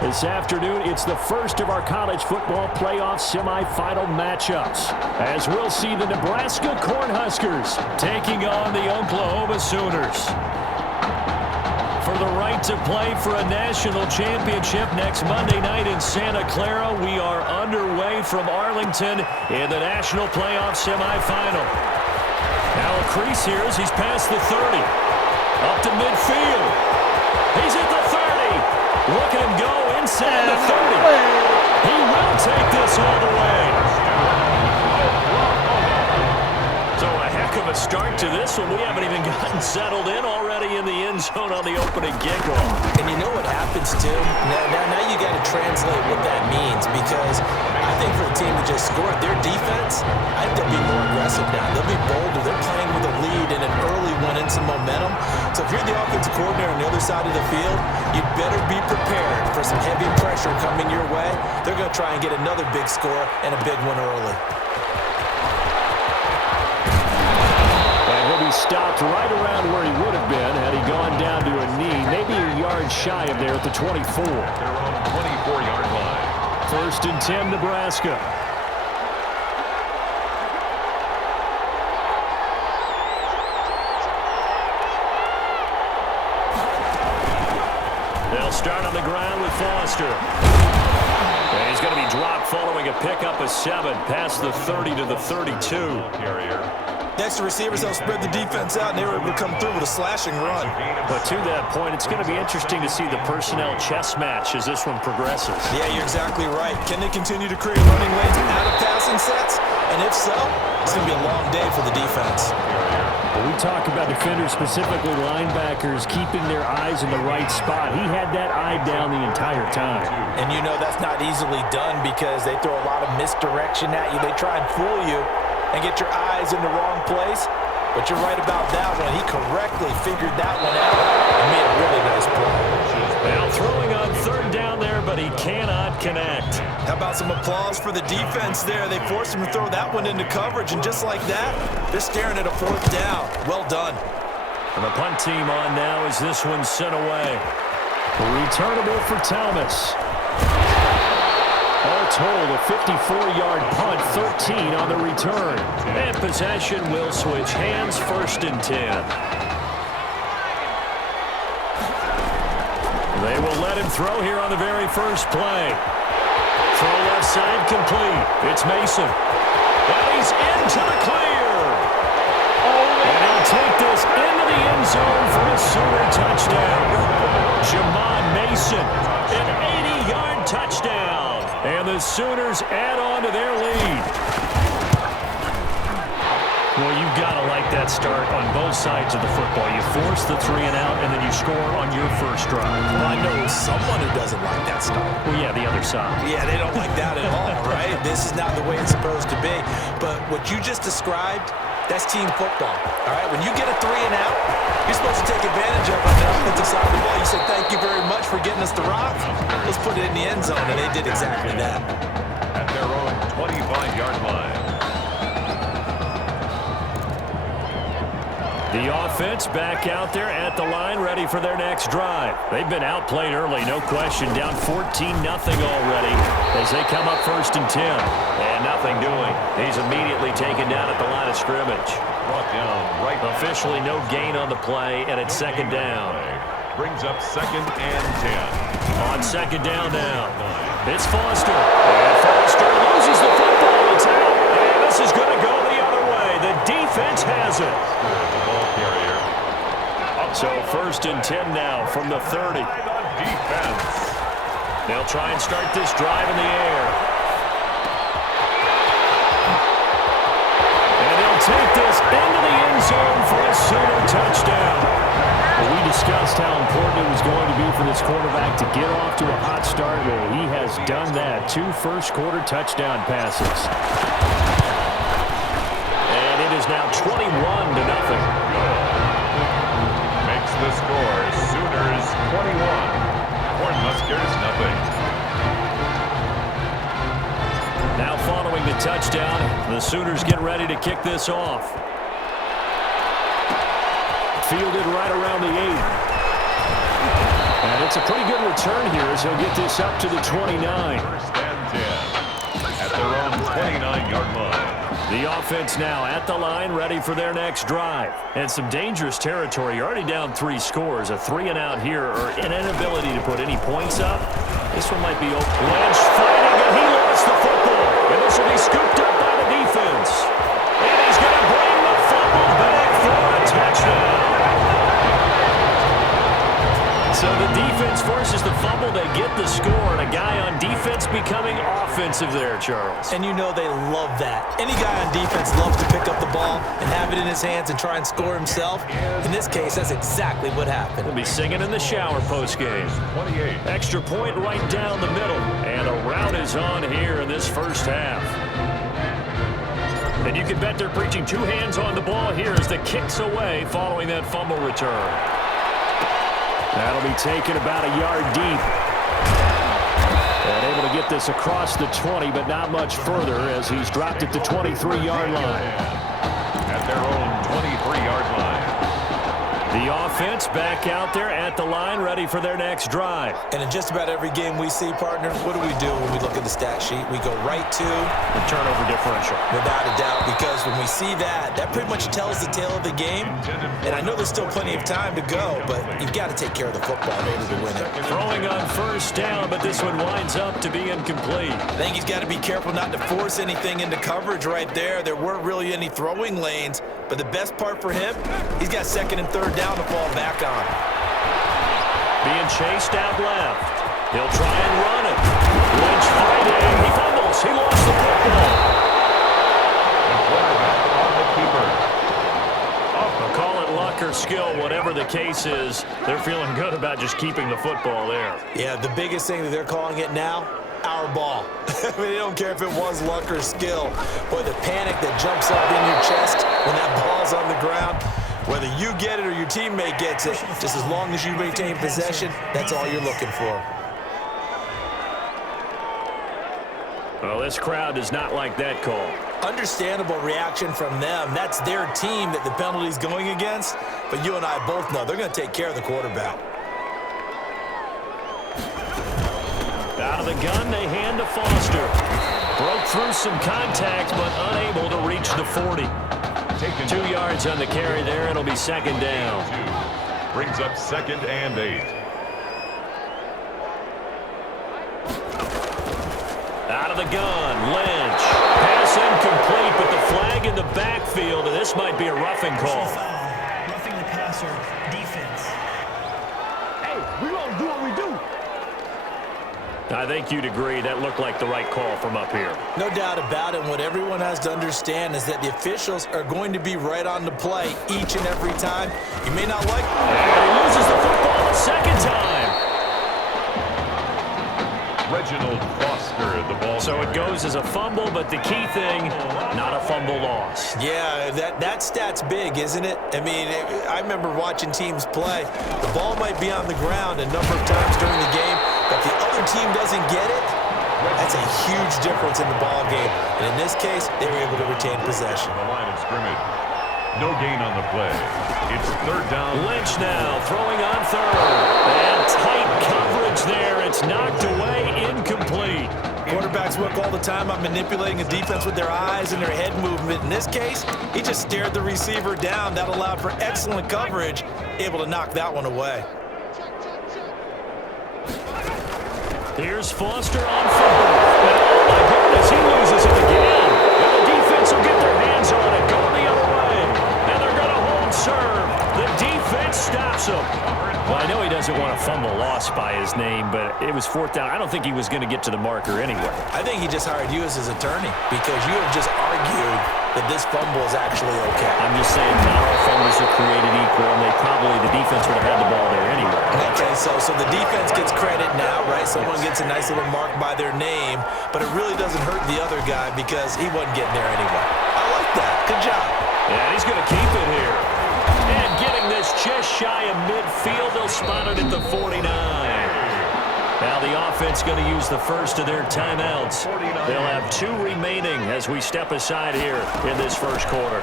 This afternoon, it's the first of our college football playoff semifinal matchups, as we'll see the Nebraska Cornhuskers taking on the Oklahoma Sooners. For the right to play for a national championship next Monday night in Santa Clara, we are underway from Arlington in the national playoff semifinal. Now a crease here as he's past the 30. Up to midfield. He's at the 30. Look at him go inside the 30. He will take this all the way. So a heck of a start to this one. We haven't even gotten settled in already in the end zone on the opening kickoff. And you know what happens, too? Now you got to translate what that means, because I think for a team to just score, their defense, I think they'll be more aggressive now. They'll be bolder. They're playing with a lead and an early one and some momentum. So if you're the offensive coordinator on the other side of the field, you better be prepared for some heavy pressure coming your way. They're going to try and get another big score and a big one early. And he'll be stopped right around where he would have been had he gone down to a knee, maybe a yard shy of there at the 24. They're on the 24-yard line. 1st and 10, Nebraska. They'll start on the ground with Foster. And he's going to be dropped following a pickup of 7 past the 30 to the 32. Carrier. Next, the receivers don't spread the defense out, and they were able to come through with a slashing run. But to that point, it's going to be interesting to see the personnel chess match as this one progresses. Yeah, you're exactly right. Can they continue to create running lanes out of passing sets? And if so, it's going to be a long day for the defense. When we talk about defenders, specifically linebackers, keeping their eyes in the right spot, he had that eye down the entire time. And you know that's not easily done because they throw a lot of misdirection at you. They try and fool you and get your eyes in the wrong place. But you're right about that one. He correctly figured that one out and made a really nice play. Now throwing on 3rd down there, but he cannot connect. How about some applause for the defense there? They forced him to throw that one into coverage, and just like that, they're staring at a 4th down. Well done. And the punt team on now as this one's sent away. Returnable for Thomas. All told, a 54-yard punt, 13 on the return. And possession will switch hands, 1st and 10. They will let him throw here on the very first play. Throw left side complete. It's Mason. And he's into the clear. And he'll take this into the end zone for a Sooner touchdown. Jamon Mason, an 80-yard touchdown. And the Sooners add on to their lead. Well, you've got to like that start on both sides of the football. You force the 3 and out, and then you score on your first drive. Well, I know someone who doesn't like that start. Well, yeah, the other side. Yeah, they don't like that at all, right? This is not the way it's supposed to be. But what you just described, that's team football, all right? When you get a 3 and out, you're supposed to take advantage of it on the offensive side of the ball. You say, thank you very much for getting us the rock. Let's put it in the end zone, and they did exactly that. At their own 25-yard line. The offense back out there at the line, ready for their next drive. They've been outplayed early, no question. Down 14-0 already as they come up 1st and 10. And nothing doing. He's immediately taken down at the line of scrimmage. Brought down right. Officially no gain on the play, and it's 2nd down. Brings up 2nd and 10. On 2nd down now, it's Foster. And Foster loses the football. It's out. And this is going to go the other way. The defense has it. So 1st and 10 now from the 30. Defense. They'll try and start this drive in the air. And they'll take this into the end zone for a Sooner touchdown. Well, we discussed how important it was going to be for this quarterback to get off to a hot start. Well, he has done that. 2 first-quarter touchdown passes. And it is now 21-0. The score, Sooners 21, Cornhuskers nothing. Now following the touchdown, the Sooners get ready to kick this off. Fielded right around the 8. And it's a pretty good return here as he'll get this up to the 29. First and 10 at their own 29-yard line. The offense now at the line, ready for their next drive. And some dangerous territory. You're already down 3 scores. A 3-and-out here, or an inability to put any points up. This one might be open. Lynch fighting, and he lost the football. And this will be scooped up by the defense. And he's going to bring the fumble back for a touchdown. So the defense forces the fumble. They get the score, and a guy on defense becoming offensive there, Charles. And you know they love that. Any guy on defense loves to pick up the ball and have it in his hands and try and score himself. In this case, that's exactly what happened. He'll be singing in the shower postgame. 28. Extra point right down the middle, and a rout is on here in this first half. And you can bet they're preaching 2 hands on the ball here as the kick's away following that fumble return. That'll be taken about a yard deep. And able to get this across the 20, but not much further as he's dropped at the 23-yard line. At their own 23-yard line. The offense back out there at the line, ready for their next drive. And in just about every game we see, partner, what do we do when we look at the stat sheet? We go right to the turnover differential. Without a doubt, because when we see that, that pretty much tells the tale of the game. And I know there's still plenty of time to go, but you've got to take care of the football in order to win it. Throwing on first down, but this one winds up to be incomplete. I think he's got to be careful not to force anything into coverage right there. There weren't really any throwing lanes, but the best part for him, he's got 2nd and 3rd down to fall back on. Being chased out left. He'll try and run it. Lynch fighting. He fumbles. He lost the football. The quarterback on the keeper. They'll call it luck or skill, whatever the case is. They're feeling good about just keeping the football there. Yeah, the biggest thing that they're calling it now, our ball. I mean, they don't care if it was luck or skill. Boy, the panic that jumps up in your chest when that ball's on the ground, whether you get it or your teammate gets it, just as long as you maintain possession, that's all you're looking for. Well, this crowd does not like that call. Understandable reaction from them. That's their team that the penalty's going against. But you and I both know they're going to take care of the quarterback. Out of the gun, they hand to Foster. Broke through some contact, but unable to reach the 40. 2 yards on the carry there. It'll be 2nd down. Brings up 2nd and 8. Out of the gun, Lynch. Pass incomplete, but the flag in the backfield, and this might be a roughing call. Roughing the passer, defense. Hey, we gonna do what we do. I think you'd agree that looked like the right call from up here. No doubt about it. What everyone has to understand is that the officials are going to be right on the play each and every time. You may not like it. And he loses the football a 2nd time. Reginald Foster, the ball. So it goes as a fumble, but the key thing, not a fumble loss. Yeah, that stat's big, isn't it? I mean, I remember watching teams play. The ball might be on the ground a number of times during the game, but if the other team doesn't get it, that's a huge difference in the ball game. And in this case, they were able to retain possession. The line of scrimmage. No gain on the play. It's 3rd down. Lynch now throwing on 3rd. And tight coverage there. It's knocked away, incomplete. Quarterbacks work all the time on manipulating a defense with their eyes and their head movement. In this case, he just stared the receiver down. That allowed for excellent coverage, able to knock that one away. Here's Foster on 4th. And oh my goodness, he loses it again. And the defense will get their hands on it, going the other way. And they're going to hold serve. The defense stops him. Well, I know he doesn't want a fumble lost by his name, but it was 4th down. I don't think he was going to get to the marker anyway. I think he just hired you as his attorney because you have just argued that this fumble is actually okay. I'm just saying not all fumbles are created equal, and the defense would have had the ball there anyway. Okay, so the defense gets credit now, right? Someone gets a nice little mark by their name, but it really doesn't hurt the other guy because he wasn't getting there anyway. I like that. Good job. Yeah, he's going to keep it here. And getting this just shy of midfield, they'll spot it at the 49. Now the offense going to use the first of their timeouts. They'll have 2 remaining as we step aside here in this first quarter.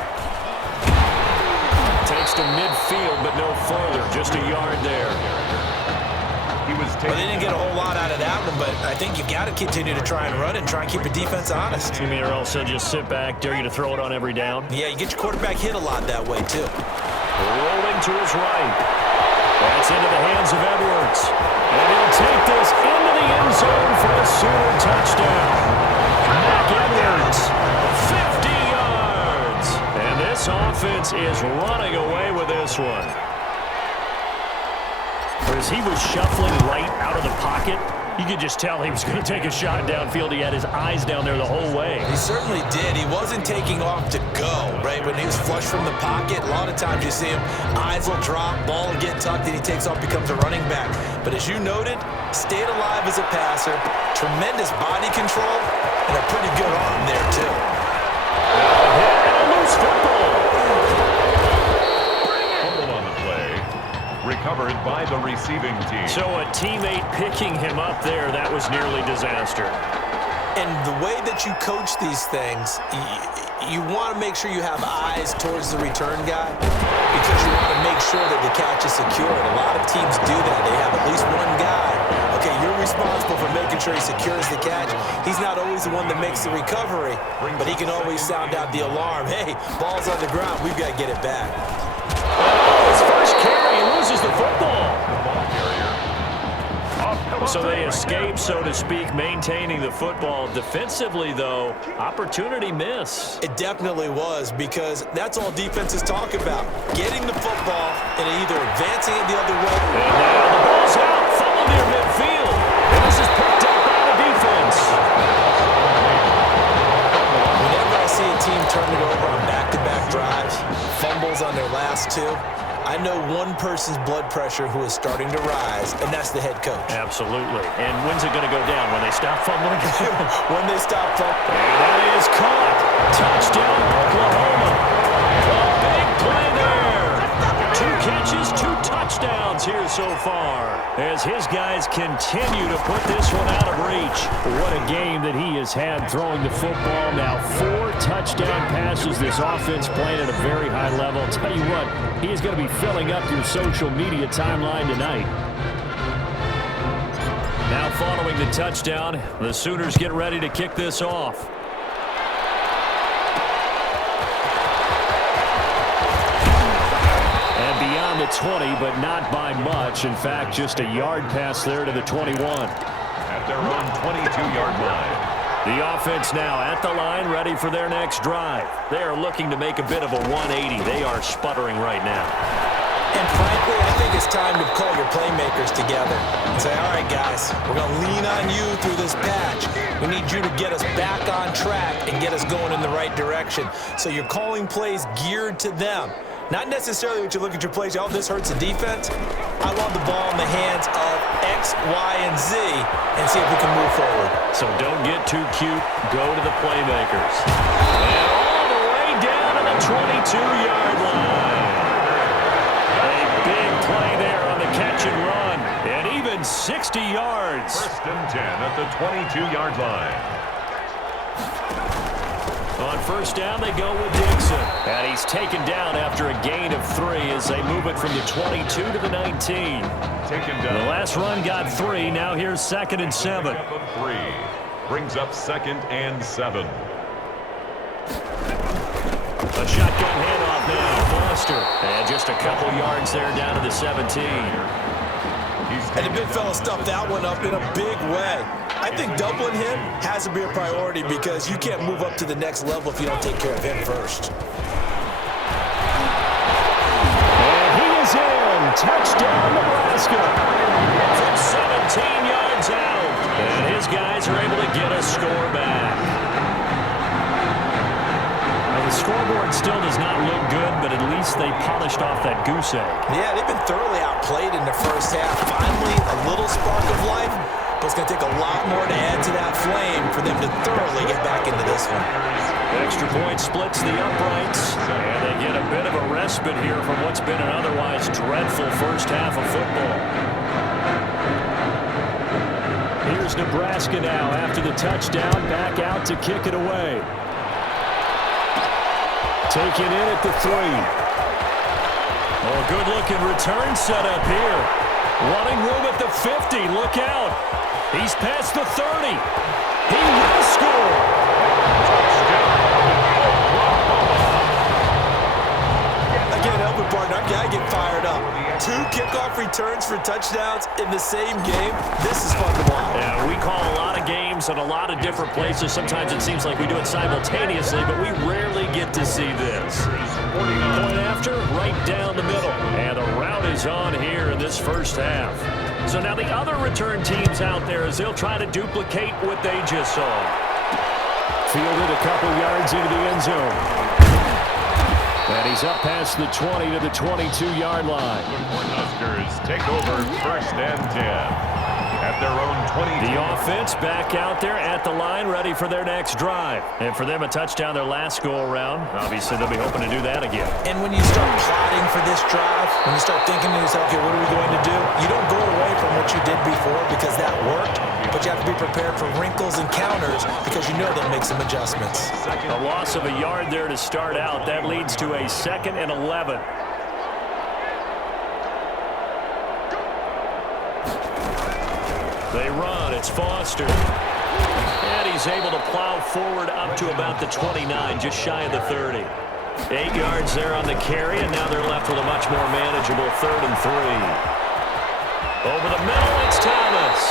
Takes to midfield, but no further. Just a yard there. He Well, they didn't get a whole lot out of that one, but I think you got to continue to try and run and try and keep the defense honest. You mean or else they'll just sit back, dare you to throw it on every down? Yeah, you get your quarterback hit a lot that way, too. Rolling to his right. That's into the hands of Edwards. And he'll take this into the end zone for a Sooner touchdown. Mac Edwards, 50 yards. And this offense is running away with this one. As he was shuffling right out of the pocket, you could just tell he was going to take a shot downfield. He had his eyes down there the whole way. He certainly did. He wasn't taking off to go, right? When he was flush from the pocket, a lot of times you see him, eyes will drop, ball will get tucked, and he takes off, becomes a running back. But as you noted, stayed alive as a passer, tremendous body control, and a pretty good arm there, too. And a loose football. Recovered by the receiving team. So a teammate picking him up there, that was nearly disaster. And the way that you coach these things, you want to make sure you have eyes towards the return guy because you want to make sure that the catch is secure. And a lot of teams do that. They have at least one guy. Okay, you're responsible for making sure he secures the catch. He's not always the one that makes the recovery, but he can always sound out the alarm. Hey, ball's on the ground. We've got to get it back. His first carry, loses the football. So they escape, so to speak, maintaining the football. Defensively, though, opportunity miss. It definitely was, because that's all defenses talk about. Getting the football and either advancing it the other way. And now the ball's out, funneled near midfield. And this is picked up by the defense. Whenever I see a team turn it over on back-to-back drives, fumbles on their last two, I know one person's blood pressure who is starting to rise, and that's the head coach. Absolutely. And when's it going to go down? When they stop fumbling? When they stop fumbling. And that is caught. Touchdown, Oklahoma. A big play there. 2 catches, 2 touchdowns here so far, as his guys continue to put this one out of reach. What a game that he has had throwing the football. Now 4 touchdown passes. This offense playing at a very high level. I'll tell you what, he is going to be filling up your social media timeline tonight. Now following the touchdown, the Sooners get ready to kick this off. Beyond the 20, but not by much. In fact, just a yard pass there to the 21. At their own 22-yard line. The offense now at the line, ready for their next drive. They are looking to make a bit of a 180. They are sputtering right now. And frankly, I think it's time to call your playmakers together and say, all right, guys, we're going to lean on you through this patch. We need you to get us back on track and get us going in the right direction. So you're calling plays geared to them. Not necessarily when you look at your plays, oh, this hurts the defense. I want the ball in the hands of X, Y, and Z and see if we can move forward. So don't get too cute. Go to the playmakers. And all the way down to the 22-yard line. A big play there on the catch and run. And even 60 yards. 1st and 10 at the 22-yard line. On 1st down, they go with Dixon. And he's taken down after a gain of 3 as they move it from the 22 to the 19. Taken down. The last run got 3. Now here's 2nd and 7. 3. Brings up 2nd and 7. A shotgun handoff now. Foster. And just a couple yards there down to the 17. And the big fella stuffed that one up in a big way. I think doubling him has to be a priority because you can't move up to the next level if you don't take care of him first. And he is in. Touchdown, Nebraska. From 17 yards out. And his guys are able to get a score back. Now, the scoreboard still does not look good, but at least they polished off that goose egg. Yeah, they've been thoroughly outplayed in the first half. Finally, a little spark of life. But it's going to take a lot more to add to that flame for them to thoroughly get back into this one. Extra point splits the uprights, and they get a bit of a respite here from what's been an otherwise dreadful first half of football. Here's Nebraska now after the touchdown, back out to kick it away. Taken in at the 3. Oh, good-looking return set up here. Running room at the 50. Look out. He's past the 30. He will score. Again, help me, partner. I get fired up. 2 kickoff returns for touchdowns in the same game. This is fun to watch. Yeah, we call a lot of games in a lot of different places. Sometimes it seems like we do it simultaneously, but we rarely get to see this. Point after, right down the middle. And a route is on here in this first half. So now the other return teams out there as they'll try to duplicate what they just saw. Fielded a couple yards into the end zone. And he's up past the 20 to the 22-yard line. The Cornhuskers take over 1st and 10 at their own 20. The offense back out there at the line, ready for their next drive. And for them, a touchdown their last go-around. Obviously, they'll be hoping to do that again. And when you start plotting for this drive, when you start thinking to yourself, okay, what are we going to do? You don't go away from what you did before because that worked, but you have to be prepared for wrinkles and counters because you know they'll make some adjustments. A loss of a yard there to start out. That leads to a 2nd and 11. They run. It's Foster. And he's able to plow forward up to about the 29, just shy of the 30. 8 yards there on the carry, and now they're left with a much more manageable 3rd and 3. Over the middle, it's Thomas.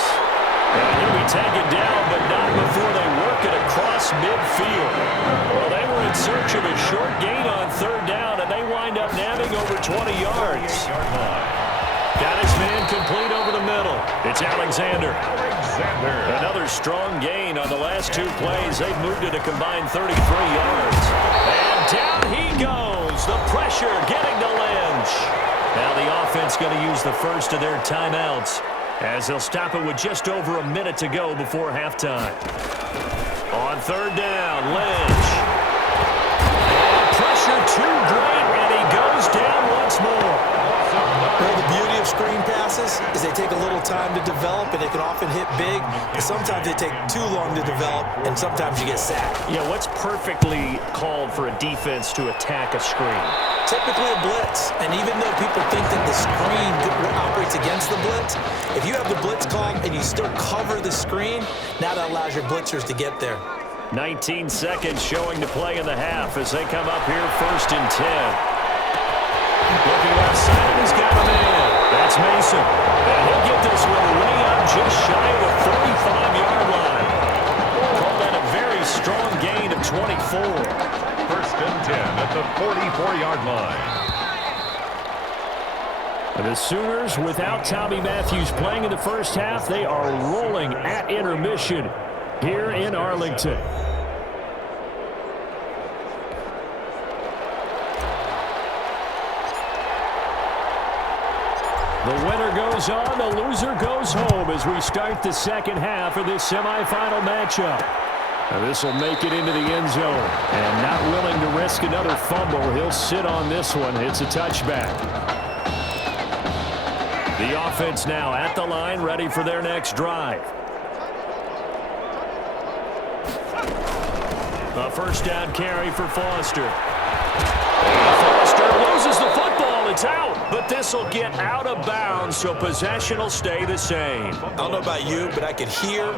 And he'll be taken down, but not before they work it across midfield. Well, they were in search of a short gain on 3rd down, and they wind up nabbing over 20 yards. Got his man complete over the middle. It's Alexander. Another strong gain on the last 2 plays. They've moved it a combined 33 yards. And down he goes. The pressure getting to Lynch. Now the offense going to use the first of their timeouts as they'll stop it with just over a minute to go before halftime. On 3rd down, Lynch. And pressure too great, and he goes down once more. Well, the beauty of screen passes is they take a little time to develop, and they can often hit big, but sometimes they take too long to develop, and sometimes you get sacked. Yeah, what's perfectly called for a defense to attack a screen? Typically a blitz, and even though people think that the screen operates against the blitz, if you have the blitz called and you still cover the screen, now that allows your blitzers to get there. 19 seconds showing to play in the half as they come up here 1st and 10. Looking outside, he's got a man. That's Mason. And he'll get this one way up just shy of the 45-yard line. Call that a very strong gain of 24. 1st and 10 at the 44-yard line. And the Sooners, without Tommy Matthews playing in the first half, they are rolling at intermission here in Arlington. The winner goes on, the loser goes home as we start the second half of this semifinal matchup. This will make it into the end zone. And not willing to risk another fumble, he'll sit on this one. It's a touchback. The offense now at the line, ready for their next drive. A 1st down carry for Foster. Foster loses the football. It's out, but this will get out of bounds, so possession will stay the same. I don't know about you, but I could hear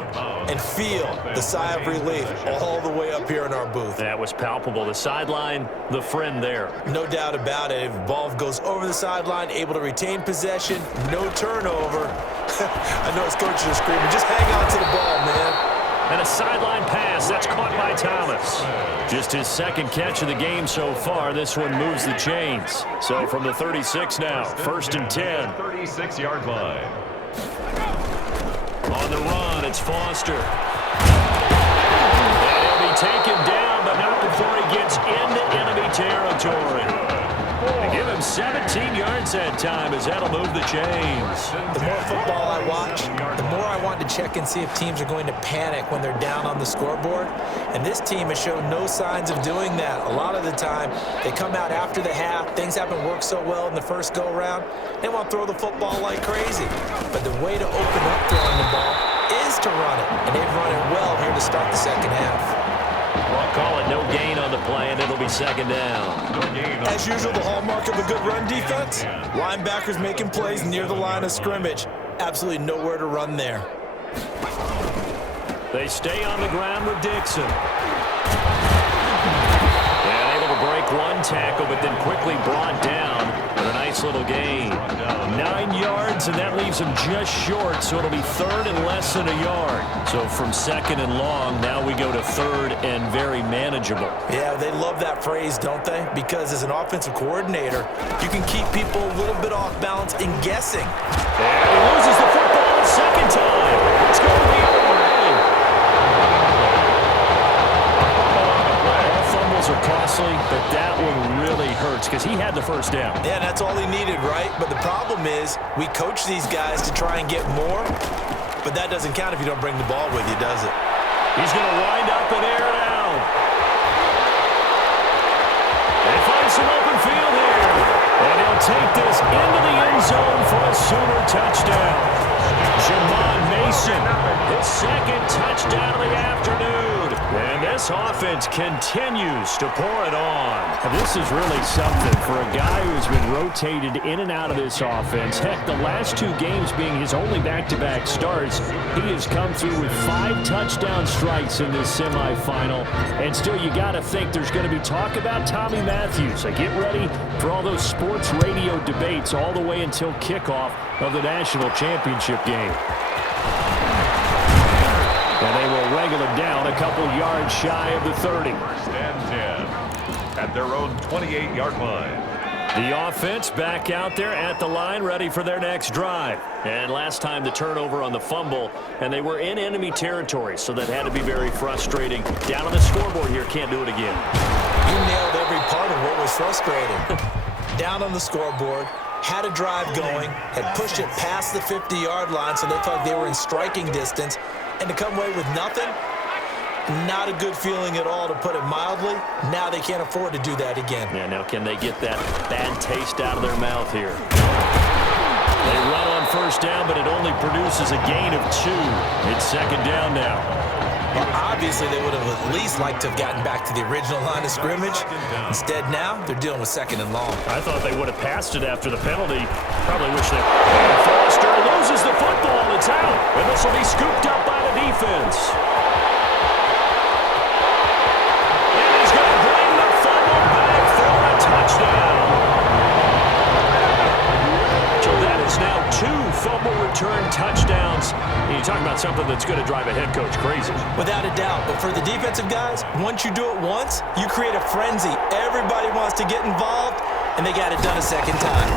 and feel the sigh of relief all the way up here in our booth. That was palpable. The sideline, the friend there. No doubt about it. If the ball goes over the sideline, able to retain possession, no turnover. I know his coaches are screaming, just hang on to the ball, man. And a sideline pass. That's caught by Thomas. Just his 2nd catch of the game so far. This one moves the chains. So from the 36 now, 1st and 10. 36-yard line. On the run, it's Foster. And he'll be taken down, but not before he gets into enemy territory. They give him 17 yards that time as that'll move the chains. The more football I watch, the more I want to check and see if teams are going to panic when they're down on the scoreboard. And this team has shown no signs of doing that. A lot of the time, they come out after the half. Things haven't worked so well in the first go-around. They want to throw the football like crazy. But the way to open up throwing the ball is to run it. And they've run it well here to start the second half. Well, call it no gain on the play, and it'll be second down. No gain on As usual, the hallmark of a good run defense, linebackers making plays near the line of scrimmage. Absolutely nowhere to run there. They stay on the ground with Dixon. And able to break one tackle, but then quickly brought down with a nice little gain. 9 yards, and that leaves him just short, so it'll be third and less than a yard. So from second and long, now we go to third and very manageable. Yeah, they love that phrase, don't they? Because as an offensive coordinator, you can keep people a little bit off balance and guessing. And he loses the football the second time. It's going the other way. All fumbles are costly, but that one really hurts because he had the first down. Yeah, that's all he needed, right? But the problem is we coach these guys to try and get more, but that doesn't count if you don't bring the ball with you, does it? He's going to wind up and air it out. They find some open field here. And he'll take this into the end zone for a Sooner touchdown. Jamon Mason, his second touchdown of the afternoon. And this offense continues to pour it on. And this is really something for a guy who's been rotated in and out of this offense. Heck, the last 2 games being his only back-to-back starts, he has come through with 5 touchdown strikes in this semifinal. And still, you got to think there's going to be talk about Tommy Matthews. So get ready for all those sports radio debates all the way until kickoff of the national championship game. And they will wrangle him down a couple yards shy of the 30. First and 10 at their own 28-yard line. The offense back out there at the line, ready for their next drive. And last time the turnover on the fumble, and they were in enemy territory, so that had to be very frustrating. Down on the scoreboard here, can't do it again. You nailed every part of what was frustrating. Down on the scoreboard, had a drive going, had pushed it past the 50-yard line, so they thought they were in striking distance, and to come away with nothing, not a good feeling at all, to put it mildly. Now they can't afford to do that again. Yeah, now can they get that bad taste out of their mouth here? They run on first down, but it only produces a gain of 2. It's second down now. Well, obviously, they would have at least liked to have gotten back to the original line of scrimmage. Instead, now they're dealing with second and long. I thought they would have passed it after the penalty. Probably wish they... And Foster loses the football. It's out. And this will be scooped up by the defense. And he's going to bring the fumble back for a touchdown. So that is now 2 fumble return touchdowns. And you talk about something that's going to drive a head coach crazy. Without a doubt. But for the defensive guys, once you do it once, you create a frenzy. Everybody wants to get involved, and they got it done a second time.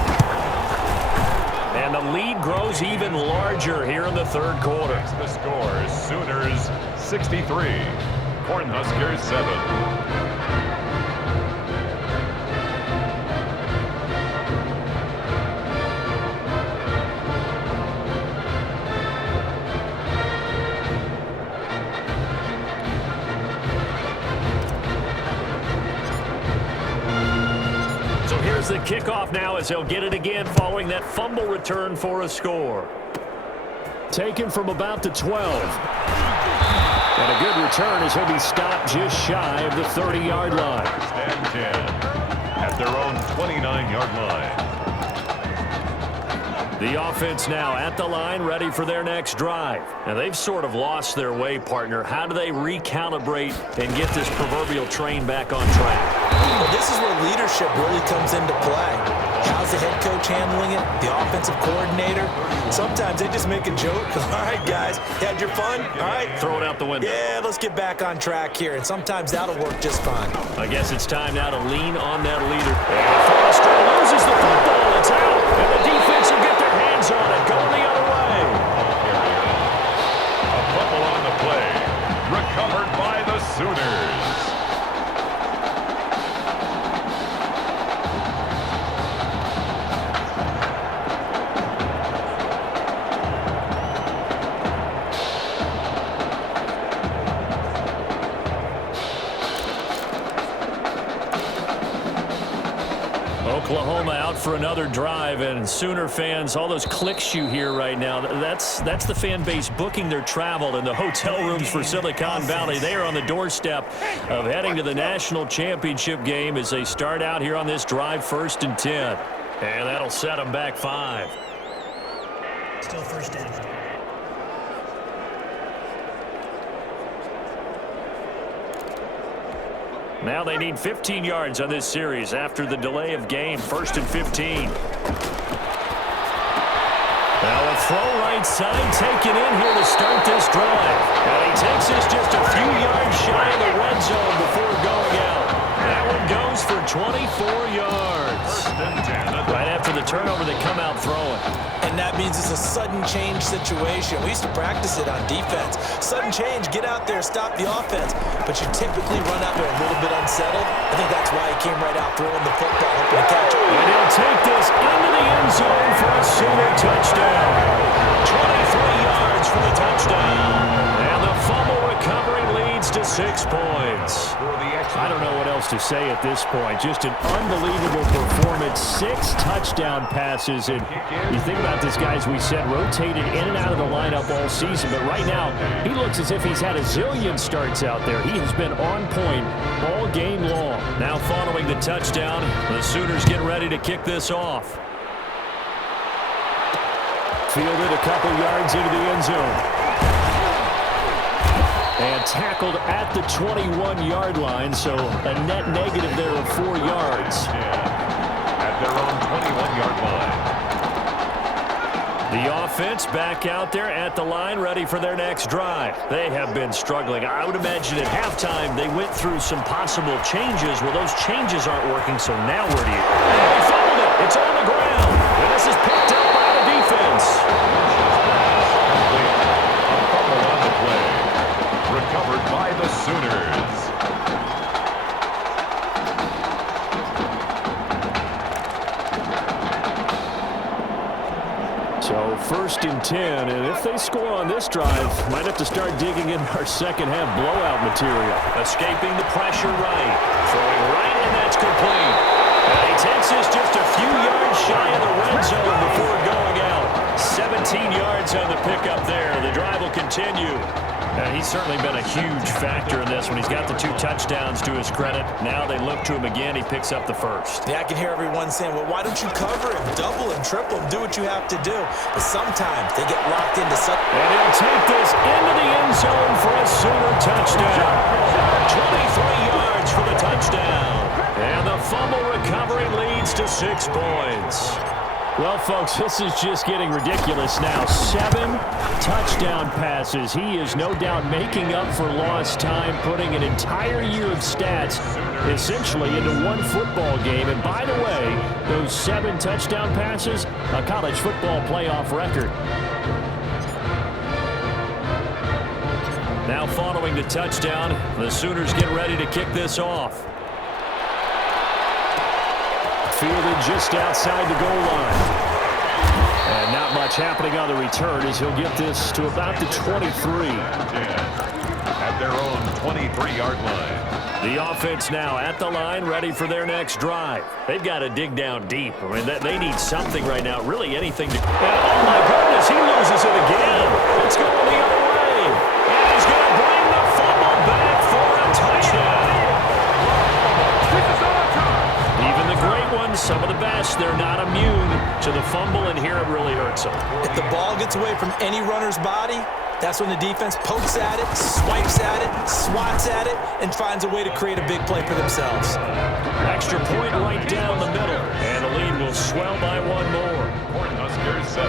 And the lead grows even larger here in the third quarter. The score is Sooners 63, Cornhuskers 7. Here's the kickoff now as he'll get it again following that fumble return for a score. Taken from about the 12. And a good return as he'll be stopped just shy of the 30-yard line. First and 10 at their own 29-yard line. The offense now at the line, ready for their next drive. Now, they've sort of lost their way, partner. How do they recalibrate and get this proverbial train back on track? Well, this is where leadership really comes into play. How's the head coach handling it? The offensive coordinator? Sometimes they just make a joke. All right, guys, you had your fun? All right. Throw it out the window. Yeah, let's get back on track here, and sometimes that'll work just fine. I guess it's time now to lean on that leader. And Foster loses the football. It's out. And the defense will get their hands on it. Going the other way. A fumble on the play. Recovered by the Sooners. Oklahoma out for another drive, and Sooner fans, all those clicks you hear right now, that's the fan base booking their travel and the hotel rooms for Silicon Valley. They are on the doorstep of heading to the national championship game as they start out here on this drive, 1st and 10. And that'll set them back 5. Still first down. Now they need 15 yards on this series after the delay of game. 1st and 15. Now a throw right side taken in here to start this drive. And he takes this just a few yards shy of the red zone before going out. That one goes for 24 yards. Right after the turnover, they come out throwing. And that means it's a sudden change situation. We used to practice it on defense. Sudden change, get out there, stop the offense. But you typically run out there a little bit unsettled. I think that's why he came right out throwing the football, hoping to catch it. And he'll take this into the end zone for a Sooner touchdown. 23 yards for the touchdown. And the fumble recovery leads to 6 points. I don't know what else to say at this point. Just an unbelievable performance. 6 touchdown passes. And you think about this guy, as we said, rotated in and out of the lineup all season. But right now, he looks as if he's had a zillion starts out there. He has been on point all game long. Now following the touchdown, the Sooners get ready to kick this off. Fielded a couple yards into the end zone. And tackled at the 21-yard line, so a net negative there of 4 yards. At their own 21-yard line. The offense back out there at the line, ready for their next drive. They have been struggling. I would imagine at halftime they went through some possible changes. Well, those changes aren't working, so now where do you... They fumbled it. It's on the ground. And this is picked up by the defense. A fumble on the play. Recovered by the Sooners. So 1st and 10, and if they score on this drive, might have to start digging in our second half blowout material. Escaping the pressure right. Throwing right, and that's complete. And he takes this just a few yards shy of the red zone before going out. 17 yards on the pickup there. The drive will continue. He's certainly been a huge factor in this one. He's got the 2 touchdowns to his credit. Now they look to him again. He picks up the 1st. Yeah, I can hear everyone saying, well, why don't you cover him, double him, triple him, do what you have to do. But sometimes they get locked into something. And he'll take this into the end zone for a Sooner touchdown. 23 yards for the touchdown. And the fumble recovery leads to 6 points. Well, folks, this is just getting ridiculous now. 7 touchdown passes. He is no doubt making up for lost time, putting an entire year of stats essentially into one football game. And by the way, those 7 touchdown passes, a college football playoff record. Now following the touchdown, the Sooners get ready to kick this off. Fielded just outside the goal line. And not much happening on the return as he'll get this to about the 23. At their own 23-yard line. The offense now at the line, ready for their next drive. They've got to dig down deep. I mean, they need something right now, really anything to... And oh, my goodness, he loses it again. It's going the other way. And he's going to bring the fumble back for a touchdown. Even the great ones, some of the best, they're not immune to the fumble, and here it really hurts them. If the ball gets away from any runner's body, that's when the defense pokes at it, swipes at it, swats at it, and finds a way to create a big play for themselves. Extra point right down the middle, and the lead will swell by 1 more. Cornhuskers 7.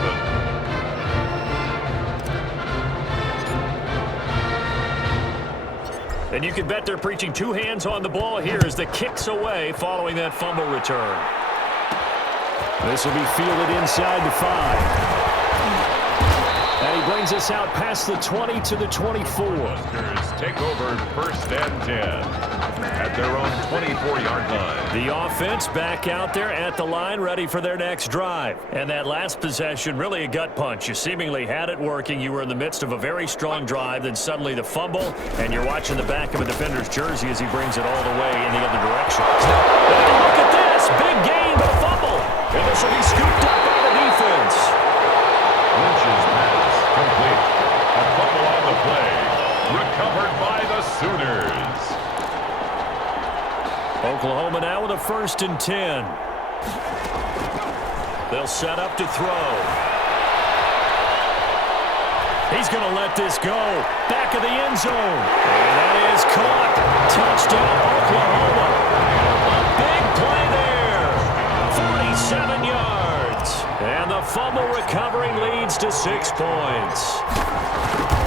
And you can bet they're preaching 2 hands on the ball here as the kick's away following that fumble return. This will be fielded inside the 5. And he brings us out past the 20 to the 24. Huskers take over 1st and 10 at their own 24-yard line. The offense back out there at the line, ready for their next drive. And that last possession, really a gut punch. You seemingly had it working. You were in the midst of a very strong drive, then suddenly the fumble, and you're watching the back of a defender's jersey as he brings it all the way in the other direction. Now, look at this. this. Big gain, but a fumble. And this will be scooped up by the defense. Lynch's pass complete. A fumble on the play. Recovered by the Sooners. Oklahoma now with a 1st and 10. They'll set up to throw. He's going to let this go. Back of the end zone. And that is caught. Touchdown, Oklahoma. A big play there. 47 yards. And the fumble recovering leads to 6 points.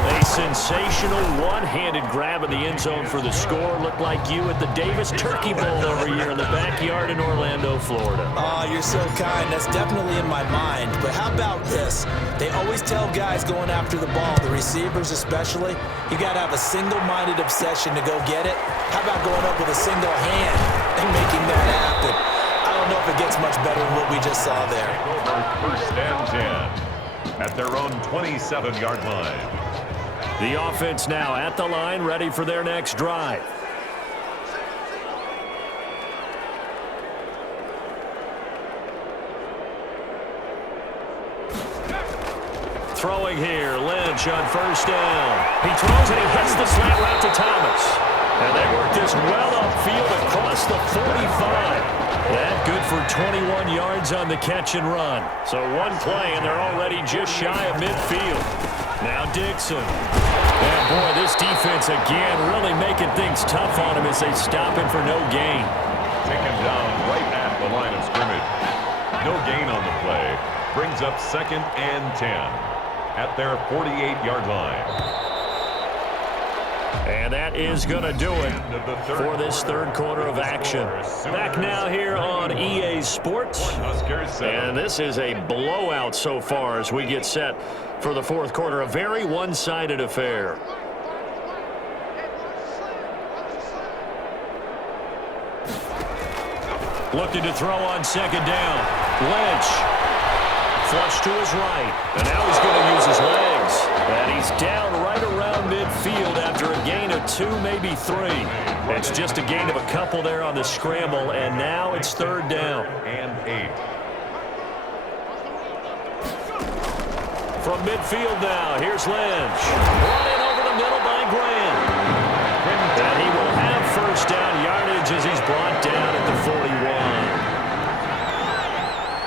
A sensational one-handed grab in the end zone for the score. Looked like you at the Davis Turkey Bowl every year in the backyard in Orlando, Florida. Oh, you're so kind. That's definitely in my mind. But how about this? They always tell guys going after the ball, the receivers especially, you got to have a single-minded obsession to go get it. How about going up with a single hand and making that happen? I don't know if it gets much better than what we just saw there. Over 1st and 10 at their own 27-yard line. The offense now at the line, ready for their next drive. Throwing here, Lynch on 1st down. He throws and he hits the slant route to Thomas. And they work this well upfield across the 45. That good for 21 yards on the catch and run. So one play and they're already just shy of midfield. Now Dixon. And boy, this defense again really making things tough on him as they stop him for no gain. Taken down right at the line of scrimmage. No gain on the play. Brings up 2nd and 10 at their 48-yard line. And that is going to do it for this 3rd quarter of action. Back now here on EA Sports. And this is a blowout so far as we get set for the 4th quarter. A very one-sided affair. Looking to throw on 2nd down. Lynch. Flush to his right. And now he's going to use his legs. And he's down right around midfield after a gain of 2, maybe 3. It's just a gain of a couple there on the scramble, and now it's 3rd down. And 8. From midfield now, here's Lynch. Brought in over the middle by Graham. And he will have 1st down yardage as he's brought down at the 41.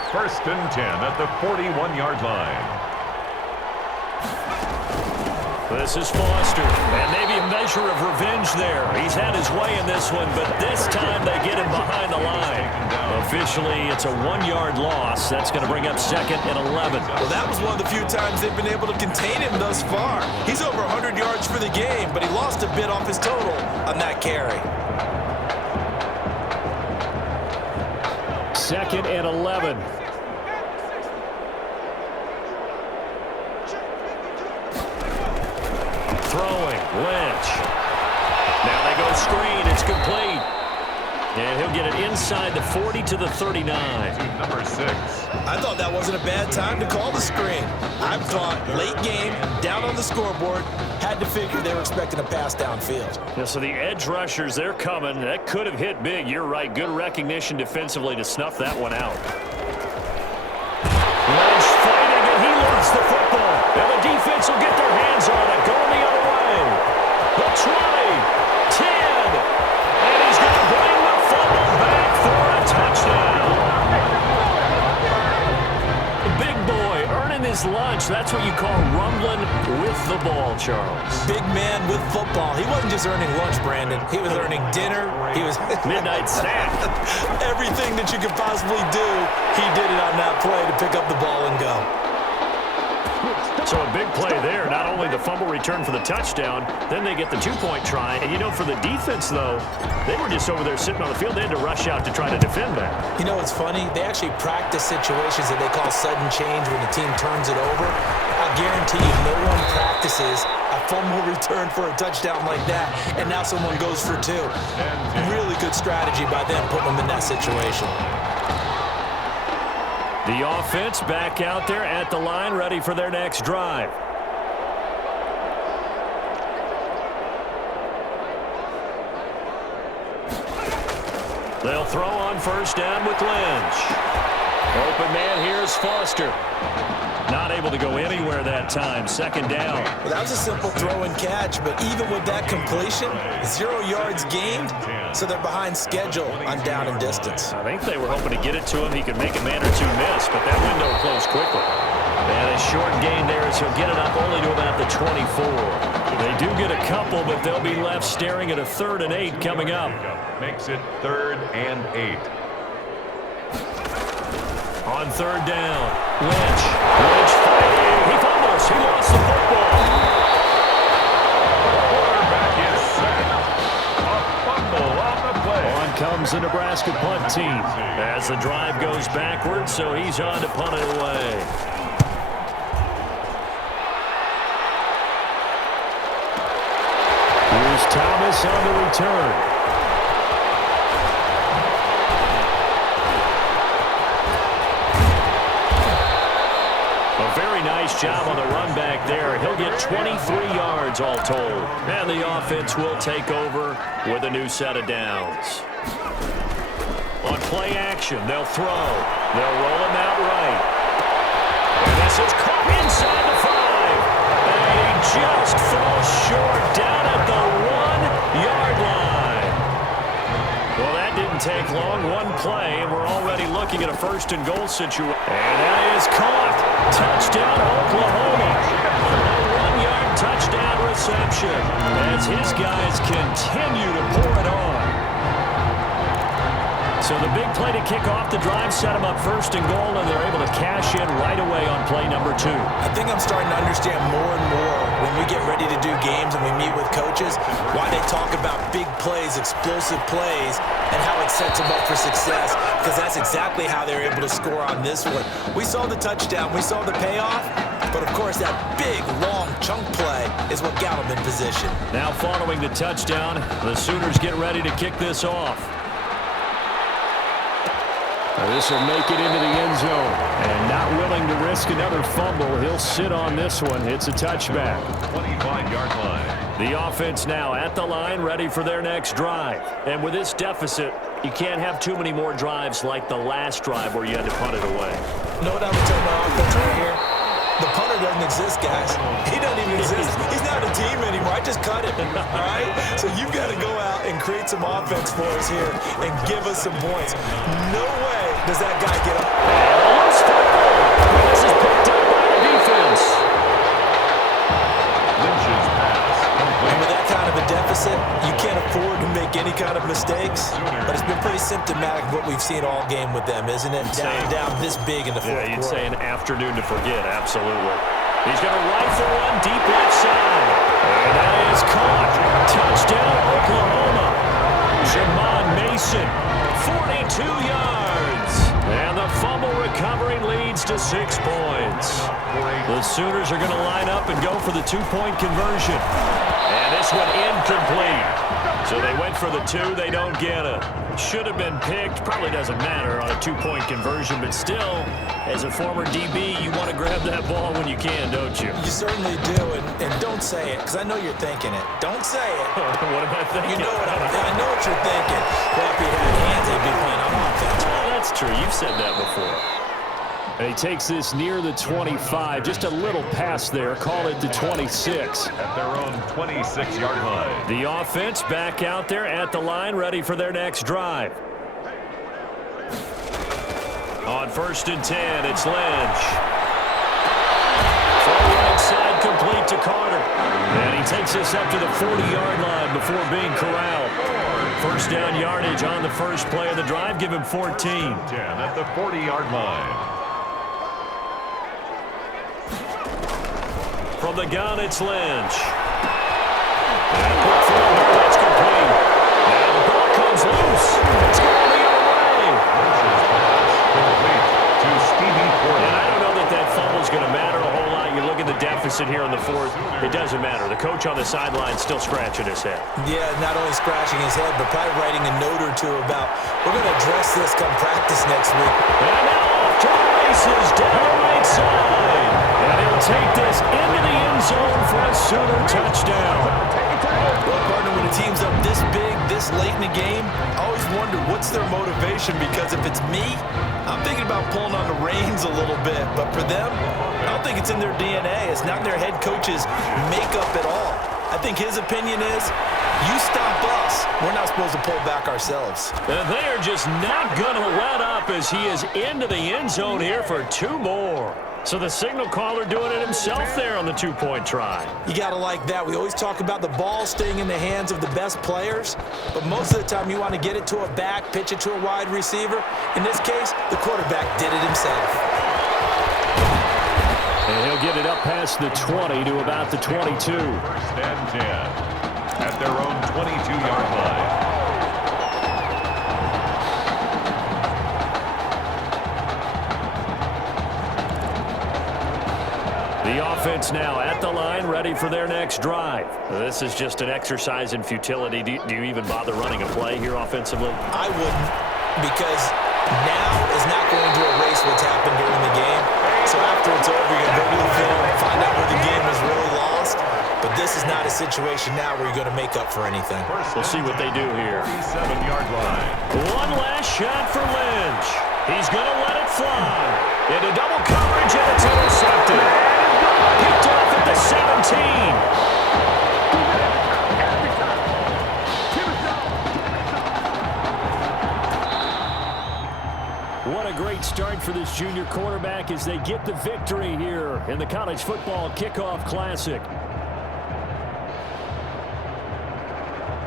1st and 10 at the 41-yard line. This is Foster, and maybe a measure of revenge there. He's had his way in this one, but this time they get him behind the line. Officially, it's a 1-yard loss. That's going to bring up 2nd and 11. Well, that was one of the few times they've been able to contain him thus far. He's over 100 yards for the game, but he lost a bit off his total on that carry. 2nd and 11. Throwing, Lynch. Now they go screen, it's complete. And he'll get it inside the 40 to the 39. Number 6. I thought that wasn't a bad time to call the screen. I thought late game, down on the scoreboard, had to figure they were expecting a pass downfield. Yeah, so the edge rushers, they're coming. That could have hit big. You're right. Good recognition defensively to snuff that one out. Lynch fighting, and he lost the football. And the defense will get their hands on it. Going the other way. The 20, 10, and he's going to bring the fumble back for a touchdown. The big boy earning his lunch. That's what you call rumbling with the ball, Charles. Big man with football. He wasn't just earning lunch, Brandon. He was earning dinner. He was midnight snack. Everything that you could possibly do, he did it on that play to pick up the ball and go. So a big play there. Not only the fumble return for the touchdown, then they get the 2-point try. And, you know, for the defense, though, they were just over there sitting on the field. They had to rush out to try to defend that. You know, it's funny. They actually practice situations that they call sudden change when the team turns it over. I guarantee you no one practices a fumble return for a touchdown like that, and now someone goes for 2. Really good strategy by them putting them in that situation. The offense back out there at the line, ready for their next drive. They'll throw on first down with Lynch. Open man, here's Foster. Not able to go anywhere that time. Second down. Well, that was a simple throw and catch, but even with that completion, 0 yards gained, so they're behind schedule on down and distance. I think they were hoping to get it to him. He could make a man or two miss, but that window closed quickly. And a short gain there as he'll get it up only to about the 24. They do get a couple, but they'll be left staring at a 3rd and 8 coming up. Makes it 3rd and 8. On 3rd down, Lynch fighting. He fumbles. He lost the football. Quarterback is sacked. A fumble on the play. On comes the Nebraska punt team as the drive goes backwards, so he's on to punt it away. Here's Thomas on the return. Very nice job on the run back there. He'll get 23 yards all told. And the offense will take over with a new set of downs. On play action, they'll throw. They'll roll him out right. And this is caught inside the 5. And he just falls short down at the 1-yard line. Well, that didn't take long. One play, and we're already looking at a 1st and goal situation. And that is caught. Touchdown, Oklahoma. A 1-yard touchdown reception as his guys continue to pour it on. So the big play to kick off the drive set them up 1st and goal, and they're able to cash in right away on play number 2. I think I'm starting to understand more and more when we get ready to do games and we meet with coaches why they talk about big plays, explosive plays, and how it sets them up for success, because that's exactly how they're able to score on this one. We saw the touchdown. We saw the payoff. But, of course, that big, long chunk play is what got them in position. Now following the touchdown, the Sooners get ready to kick this off. This will make it into the end zone. And not willing to risk another fumble, he'll sit on this one. It's a touchback. 25-yard line. The offense now at the line, ready for their next drive. And with this deficit, you can't have too many more drives like the last drive where you had to punt it away. Know what I would tell my offense right here? The punter doesn't exist, guys. He doesn't even exist. He's not a team anymore. I just cut him, all right? So you've got to go out and create some offense for us here and give us some points. No way does that guy get up. This is picked up by the defense. Lynch's pass. And with that kind of a deficit, you can't afford to make any kind of mistakes. But it's been pretty symptomatic of what we've seen all game with them, isn't it? Down this big in the fourth quarter. You'd say an afternoon to forget, absolutely. He's going to rifle one deep left side. And that is caught. Touchdown, Oklahoma. Jamon Mason, 42 yards. And the fumble recovery leads to 6 points. The Sooners are going to line up and go for the 2-point conversion. And this one incomplete. So they went for the 2. They don't get it. Should have been picked. Probably doesn't matter on a 2-point conversion. But still, as a former DB, you want to grab that ball when you can, don't you? You certainly do. And don't say it, because I know you're thinking it. Don't say it. What am I thinking? You know what I know what you're thinking. Well, if he had hands, he'd be playing on offense. Well, that's true. You've said that before. And he takes this near the 25. Just a little pass there. Call it the 26. At their own 26-yard line. The offense back out there at the line, ready for their next drive. On 1st and 10, it's Lynch. From right side, complete to Carter. And he takes this up to the 40-yard line before being corralled. First down yardage on the first play of the drive. Give him 14. 10 at the 40-yard line. From the gun, it's Lynch. And put forward, that's complete. Now the ball comes loose. It's going the other way. Lynch's pass complete to Stevie Porter. And I don't know that that fumble's going to matter a whole lot. You look at the deficit here in the 4th. It doesn't matter. The coach on the sideline still scratching his head. Yeah, not only scratching his head, but probably writing a note or two about, we're going to address this come practice next week. And now off to the races down the right side. And he'll take this into the end zone for a Sooner touchdown. Well, partner, when a team's up this big, this this late in the game, I always wonder what's their motivation, because if it's me, I'm thinking about pulling on the reins a little bit. But for them, I don't think it's in their DNA. It's not in their head coach's makeup at all. I think his opinion is, you stop us, we're not supposed to pull back ourselves. And they are just not going to let up as he is into the end zone here for 2 more. So the signal caller doing it himself there on the 2-point try. You got to like that. We always talk about the ball staying in the hands of the best players, but most of the time you want to get it to a back, pitch it to a wide receiver. In this case, the quarterback did it himself. And he'll get it up past the 20 to about the 22. First and 10 at their own 22-yard line. The offense now at the line, ready for their next drive. This is just an exercise in futility. Do you even bother running a play here offensively? I wouldn't, because now is not going to erase what's happened during the game. So after it's over, you're going to go to the film and find out where the game was really lost. But this is not a situation now where you're going to make up for anything. We'll see what they do here. 47-yard line. One last shot for Lynch. He's going to let it fly. Into double coverage, and it's intercepted. Picked off at the 17. What a great start for this junior quarterback as they get the victory here in the College Football Kickoff Classic.